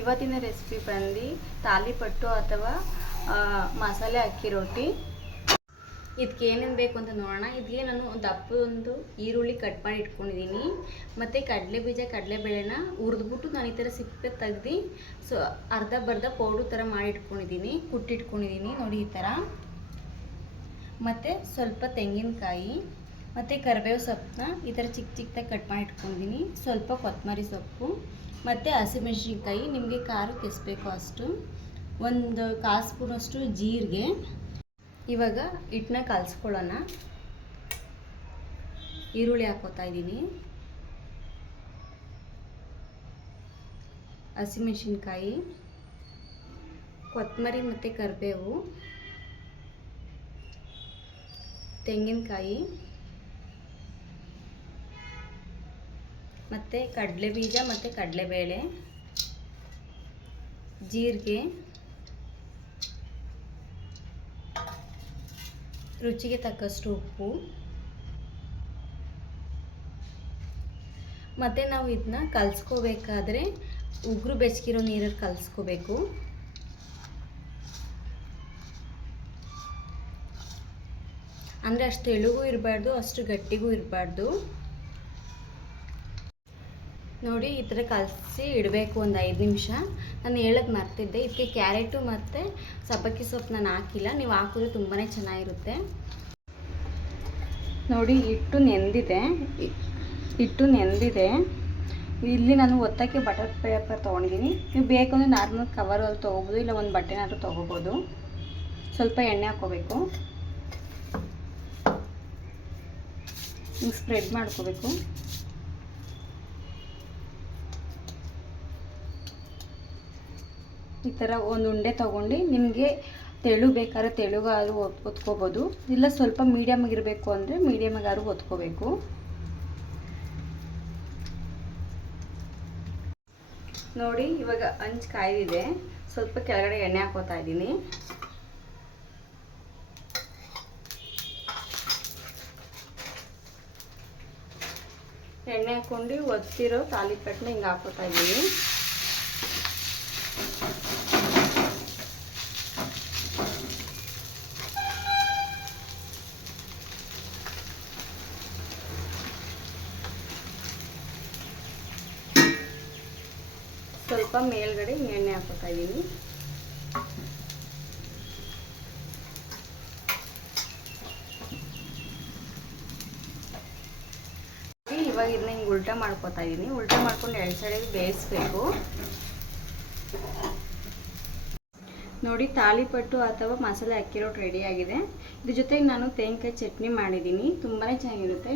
ಇವತ್ತಿನ ರೆಸಿಪಿ ಬಂದು ತಾಲಿಪಟ್ಟು ಅಥವಾ ಮಸಾಲೆ ಅಕ್ಕಿ ರೊಟ್ಟಿ. ಇದಕ್ಕೆ ಏನೇನು ಬೇಕು ಅಂತ ನೋಡೋಣ. ಇದಕ್ಕೆ ನಾನು ದಪ್ಪ ಒಂದು ಈರುಳ್ಳಿ ಕಟ್ ಮಾಡಿ ಇಟ್ಕೊಂಡಿದ್ದೀನಿ ಮತ್ತು ಕಡಲೆ ಬೀಜ ಕಡಲೆಬೇಳೆನ ಹುರಿದ್ಬಿಟ್ಟು ನಾನು ಈ ಥರ ಸಿಪ್ಪೆ ತೆಗ್ದು ಸೊ, ಅರ್ಧ ಬರ್ಧ ಪೌಡ್ರ್ ಥರ ಮಾಡಿ ಇಟ್ಕೊಂಡಿದ್ದೀನಿ ಕುಟ್ಟಿಟ್ಕೊಂಡಿದ್ದೀನಿ ನೋಡಿ ಈ ಥರ ಮತ್ತು ಸ್ವಲ್ಪ ತೆಂಗಿನಕಾಯಿ, ಮತ್ತು ಕರಿಬೇವು ಸೊಪ್ಪನ್ನ ಈ ಥರ ಚಿಕ್ಕ ಚಿಕ್ಕದಾಗಿ ಕಟ್ ಮಾಡಿ ಇಟ್ಕೊಂಡಿದ್ದೀನಿ ಸ್ವಲ್ಪ ಕೊತ್ತಂಬರಿ ಸೊಪ್ಪು. ಮತ್ತು ಹಸಿಮೆಣ್ಸಿನ್ಕಾಯಿ, ನಿಮಗೆ ಖಾರಕ್ಕೆ ಎಷ್ಟು ಬೇಕೋ ಅಷ್ಟು. ಒಂದು ಕಾಲು ಸ್ಪೂನಷ್ಟು ಜೀರಿಗೆ. ಇವಾಗ ಹಿಟ್ಟನ್ನ ಕಲಿಸ್ಕೊಳ್ಳೋಣ. ಈರುಳ್ಳಿ ಹಾಕೋತಾ ಇದ್ದೀನಿ. ಹಸಿಮೆಣ್ಸಿನ್ಕಾಯಿ, ಕೊತ್ತಂಬರಿ ಮತ್ತು ಕರಿಬೇವು, ತೆಂಗಿನಕಾಯಿ. ಮತ್ತು ಕಡಲೆ ಬೀಜ ಮತ್ತು ಕಡಲೆಬೇಳೆ ಜೀರಿಗೆ, ರುಚಿಗೆ ತಕ್ಕಷ್ಟು ಉಪ್ಪು, ಮತ್ತು ನಾವು ಇದನ್ನ ಕಲಿಸ್ಕೋಬೇಕಾದ್ರೆ ಉಗುರು ಬೆಚ್ಚಗಿರೋ ನೀರಲ್ಲಿ ಕಲಿಸ್ಕೋಬೇಕು. ಅಂದರೆ ಅಷ್ಟು ತೆಳುಗೂ ಇರಬಾರ್ದು, ಅಷ್ಟು ಗಟ್ಟಿಗೂ ಇರಬಾರ್ದು. ನೋಡಿ, ಈ ಥರ ಕಲಸಿ ಇಡಬೇಕು ಒಂದು ಐದು ನಿಮಿಷ. ನಾನು ಹೇಳೋದು ಮರ್ತಿದ್ದೆ. ಇದಕ್ಕೆ ಕ್ಯಾರೆಟು ಮತ್ತು ಸಬ್ಬಕ್ಕಿ ಸೊಪ್ಪು ನಾನು ಹಾಕಿಲ್ಲ. ನೀವು ಹಾಕಿದ್ರೆ ತುಂಬಾ ಚೆನ್ನಾಗಿರುತ್ತೆ. ನೋಡಿ, ಹಿಟ್ಟು ನೆಂದಿದೆ. ಹಿಟ್ಟು ನೆಂದಿದೆ. ಇಲ್ಲಿ ನಾನು ಒತ್ತಕ್ಕೆ ಬಟರ್ ಪೇಪರ್ ತೊಗೊಂಡಿದ್ದೀನಿ. ನೀವು ಬೇಕು ಅಂದರೆ ನಾರ್ಮಲ್ ಕವರಲ್ಲಿ ತೊಗೋಬೋದು, ಇಲ್ಲ ಒಂದು ಬಟ್ಟೆನಾದ್ರೂ ತೊಗೋಬೋದು. ಸ್ವಲ್ಪ ಎಣ್ಣೆ ಹಾಕ್ಕೋಬೇಕು. ಹಿಂಗೆ ಸ್ಪ್ರೆಡ್ ಮಾಡ್ಕೋಬೇಕು. ಈ ಥರ ಒಂದು ಉಂಡೆ ತೊಗೊಂಡು ನಿಮಗೆ ತೆಳು ಬೇಕಾದ್ರೆ ತೆಳುಗಾದ್ರೂ ಒತ್ ಒತ್ಕೋಬೋದು. ಇಲ್ಲ ಸ್ವಲ್ಪ ಮೀಡಿಯಮ್ ಆಗಿರಬೇಕು ಅಂದರೆ ಮೀಡಿಯಮ್ಗಾದ್ರೂ ಒತ್ಕೋಬೇಕು. ನೋಡಿ, ಇವಾಗ ಹಂಚು ಕಾಯ್ದಿದೆ. ಸ್ವಲ್ಪ ಕೆಳಗಡೆ ಎಣ್ಣೆ ಹಾಕೋತಾ ಇದ್ದೀನಿ. ಎಣ್ಣೆ ಹಾಕ್ಕೊಂಡು ಒತ್ತಿರೋ ತಾಲಿಪಟ್ಟನ್ನ ಹಿಂಗೆ ಹಾಕೋತಾ ಇದ್ದೀನಿ. ಸ್ವಲ್ಪ ಮೇಲ್ಗಡೆ ಎಣ್ಣೆ ಹಾಕೋತಾ ಇದ್ದೀನಿ. ಇವಾಗ ಇದನ್ನ ಹಿಂಗೆ ಉಲ್ಟಾ ಮಾಡ್ಕೋತಾ ಇದ್ದೀನಿ. ಉಲ್ಟಾ ಮಾಡ್ಕೊಂಡು ಎರಡು ಸೈಡಿಗೆ ಬೇಯಿಸ್ಬೇಕು. ನೋಡಿ ತಾಳಿಪಟ್ಟು ಅಥವಾ ಮಸಾಲೆ ಅಕ್ಕಿ ರೆಡಿ ಆಗಿದೆ. ಇದ್ರ ಜೊತೆಗೆ ನಾನು ತೆಂಗಿನಕಾಯಿ ಚಟ್ನಿ ಮಾಡಿದ್ದೀನಿ. ತುಂಬಾ ಚೆನ್ನಾಗಿರುತ್ತೆ.